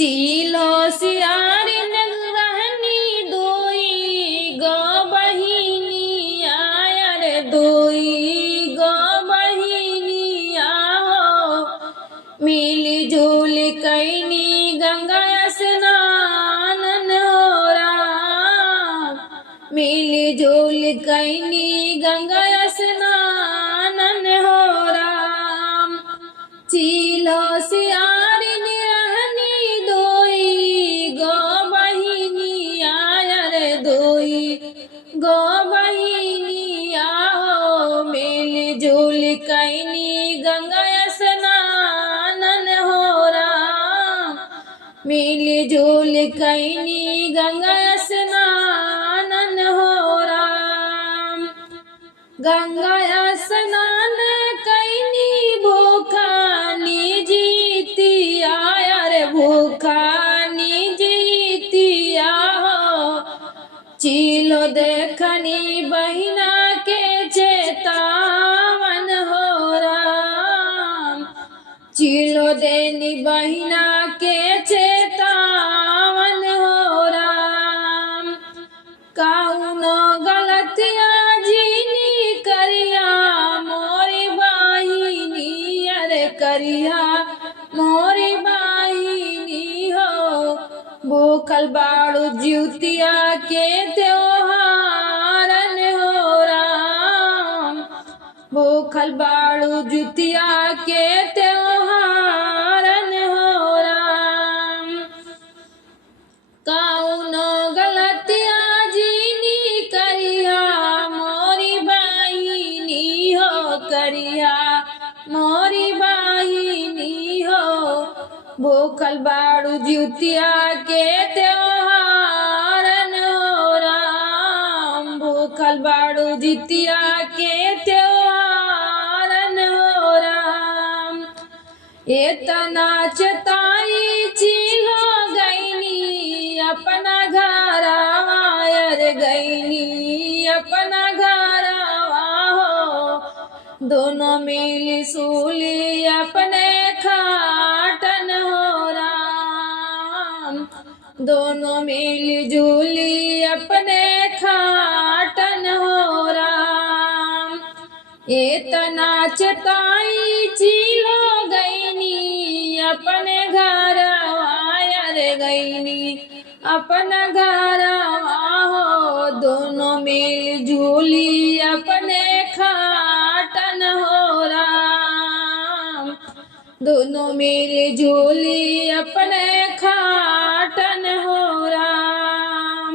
चीलो सियारिन रहनी दोई गो बहिनी आयर दोई गो बहिनी हो मिली जुल कैनी गंगा स्नान हो राम मिली जुल कैनी गंगा स्नान हो राम चीलो सियारिन रहनी दोई गो बहिनी आयर दोई गो बहिनी हो मिल जुल कैनी गंगा स्नान हो राम मिल जुल कैनी गंगा स्नान हो राम गंगा स्नान कैनी भूखानी जीतिया यार भूखानी जीतिया हो चीलो देखनी बहिना के चेतावन हो राम चीलो देनी बहिना के चेतावन हो राम कौनो गलतिया जीनी करिया मोरी बाहिनी अरे करिया मोरी बाहिनी हो भूखल बाड़ू ज्योतिया के त्योहारन हो राम भूखल बाड़ू ज्योतिया के त्योहारन हो राम कौनो गलतिया जीनी करिया मोरी बाहिनी हो करिया मोरी बाहिनी हो भूखल बाड़ू ज्योतिया के त्योहारन हो राम भूखल बाड़ू ज्योतिया के त्योहारन हो राम इतना चताई चीलो गईनी अपना घर आयर गईनी अपना घर हो दोनों मिली सूली अपने खाटन हो राम दोनों मिली जुली अपने खाटन हो राम इतना चताई चीलो गईनी अपने घर आयर गईनी अपना घर हो दोनों मिल जुली अपने खाटन हो राम दोनों मिल जुली अपने खाटन हो राम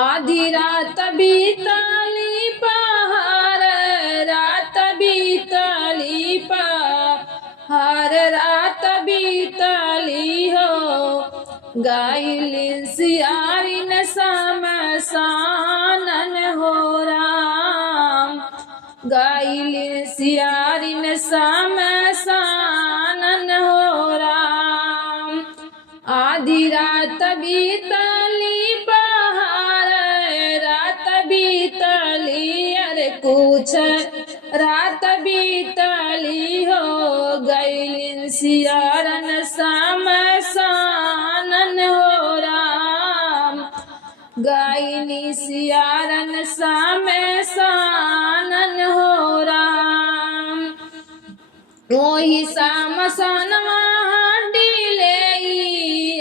आधी रात बीताली पहाड़ रात बीताली पहाड़ रात बीताली हो गाइलिन सियारिन समसानन हो राम गाइलिन सियारिन समसानन हो राम आधी रात बीतली पहाड़ रात बीतली अरे कुछ रात बीतली हो गईलिन सियारन समसानन हो राम गाइनी सियारन समसानन हो राम ओही समसनवा हड्डी ले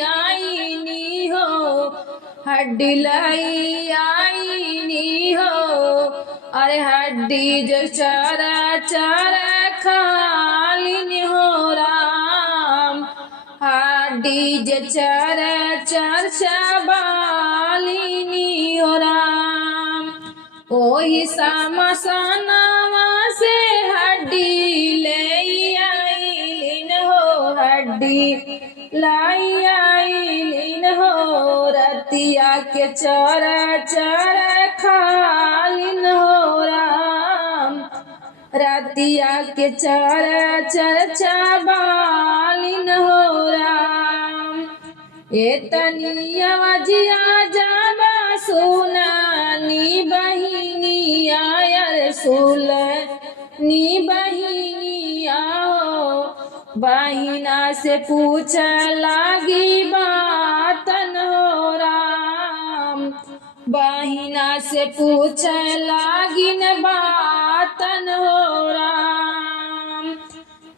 आईनी हो हड्डी लाई आईनी हो अरे हड्डी जो चारा चारा खालिन हो राम हड्डी जो चारा चार चबालिनी हो राम ओही समसनवा से हड्डी ले आईलिन हो हड्डी लाई आईलिन हो रतिया के चारा चारा खालिन हो राम रतिया के चारा चार चबालिन हो राम एतनी आवाजिया जाबा सुनानी बहिनी आयर सुलनी बहिनी आओ बहिना से पूछ लागी से पूछे लागिन बातन हो राम।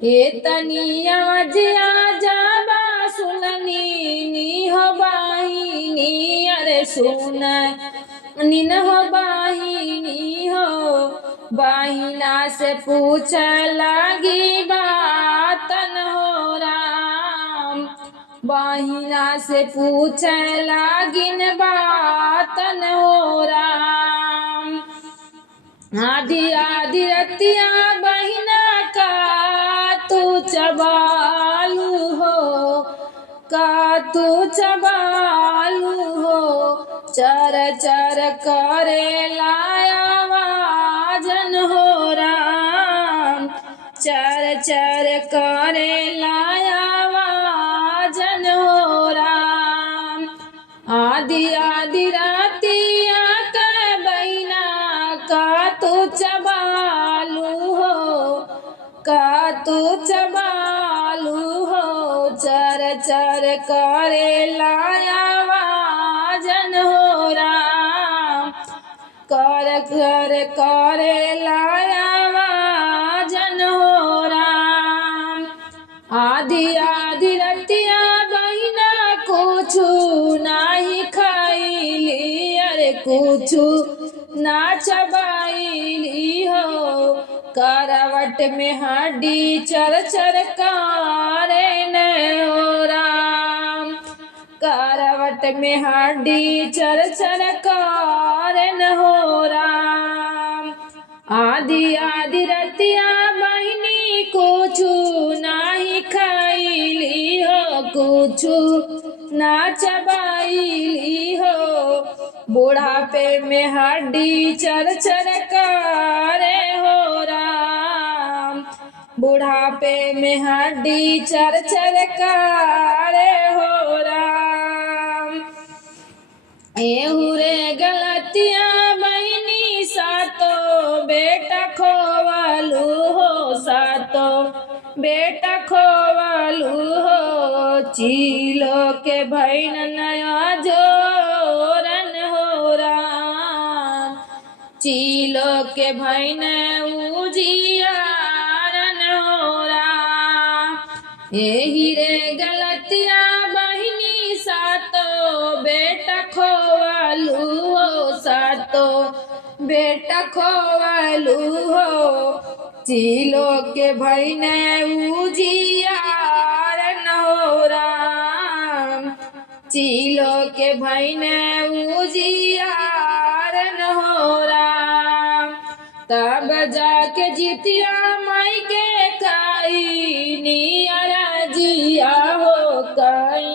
ए तनिया जिया जाबा सुननी नी हो बाहिनी, अरे सुन निन हो बाहिनी हो। बाहिना से पूछ लागी बातन हो राम। बाहिना से पूछ लागिन बातन हो राम। आधी आधी रतिया बहिना का तू चबालू हो, का तू चबालू हो। चर चर करे लाया वाजन हो राम। चर चर करे लाया वाजन हो राम। आधी आधी रातिया के बहिना का तू चबालू हो, का तू चबालू हो। चर चर करे लाया वाजन हो राम। कर कर करे लाया वाजन हो राम। आधी आधी रतिया बहिना कुछु नाही खाईली, अरे कुछु ना चबाईली हो। करवट में हड्डी चर चर करे न हो राम। करवट में हड्डी चर चर करे न हो राम। आधी आधी रतिया बहिनी कुछु नाही खाईली हो, कुछु ना चबाईली हो। बुढ़ापे में हड्डी चर चर करे हो राम। बुढ़ापे में हड्डी चर चर करे हो राम। एहू रे गलतिया बहिनी सातो बेटा खोवलू हो, सातो बेटा खोवलू हो। चीलो के भैन नया जोरन हो राम। चीलो के भैन उजियारन हो राम। एही रे गलतिया बहिनी सातो बेटा खोवलू हो, सातो बेटा खोवलू हो। चीलो के भैन उजियारन हो राम। चीलो के भैन उजियारन हो राम। तब जाके जितिया माई के काई नियरा जिया हो, काई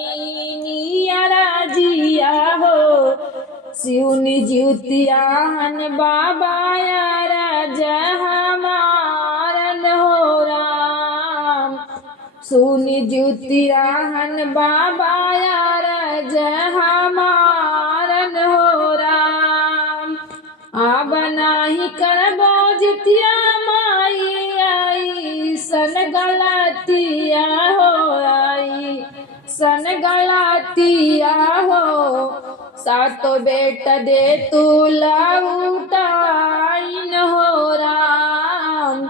नियरा जिया हो। सिउनी जितिया हन बाबा यारा जहमारन हो राम। सुनी जितिया हन बाबा यारा जहमारन हो राम। आब नाही करबो जितिया माई आई सन गलतिया हो, आई सन गलतिया हो। सातो बेटा दे तू लौटाइन हो राम।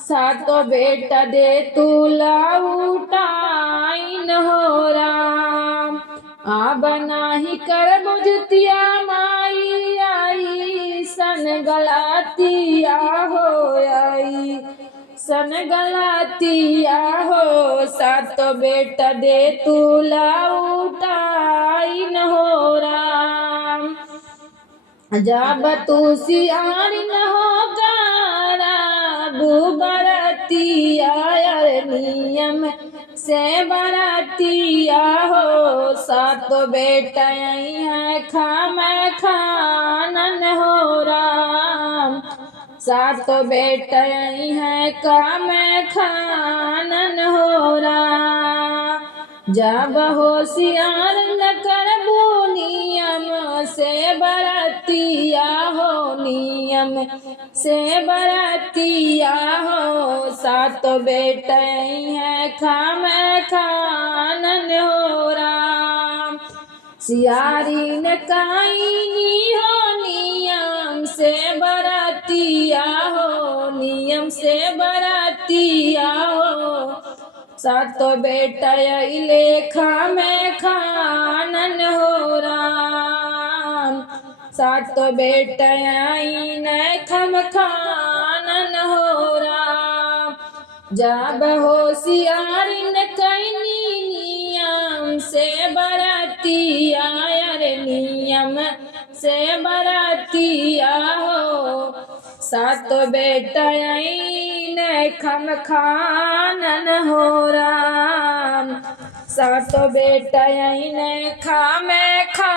सातो बेटा दे तू लौटाइन हो राम। आब नाही करबो जितिया माई आई सन गलतिया हो, आई सन गलतिया हो। सातो बेटा दे तू लौटाइन हो राम। जब तू सियारी न हो कराबू बरतिया, नियम से बरतिया हो। सातो बेटा आई है खामे खानन हो राम। सातो बेटा आई है कामे खानन हो राम। जब होशियार न करबू नियम से बरतिया हो, नियम से बरतिया हो। सातो बेटा आई है खामे खानन हो राम। सियारी न काई नी हो नियम से बरातिया हो, नियम से बरातिया हो। सातो बेटा लेखा में खानन हो राम, सातो बेटा खम खानन हो राम। जब होशियारिन कैनी नियम से बरातिया, अरे नियम से बरातिया हो। सातो बेटा खम खानन हो राम, सातो बेटा खामे खा